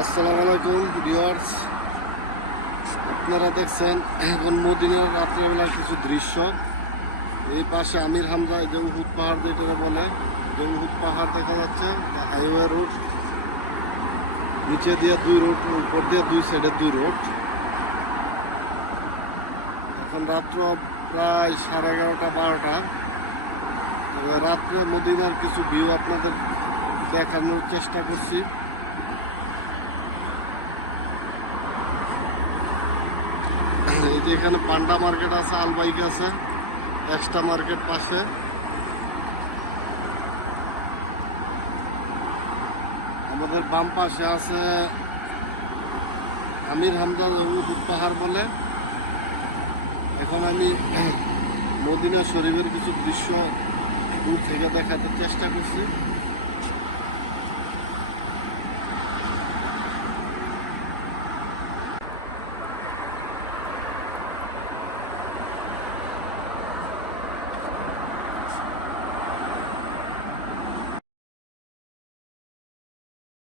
আসসালামু আলাইকুম ভিউয়ার্স, আপনারা দেখছেন এখন মদিনার রাত্রেবেলার কিছু দৃশ্য। এই পাশে আমির হামজা, যে উহুদ পাহাড় যেটা বলে, যে উহুদ পাহাড় দেখা যাচ্ছে, হাইওয়ে রোড, নিচে দিয়ে দুই রোড, উপর দিয়ে দুই সাইডে দুই রোড। এখন রাত্র প্রায় 11:30-12টা। রাত্রে মদিনার কিছু ভিউ আপনাদের দেখানোর চেষ্টা করছি। এই যে এখানে পান্ডা মার্কেট আছে, আলবাইক আছে, এক্সট্রা মার্কেট পাশে। আমাদের বাম পাশে আছে আমির হামজা উহুদ পাহাড় বলে। এখন আমি মদিনা শরীফের কিছু দৃশ্য দূর থেকে দেখাতে চেষ্টা করছি।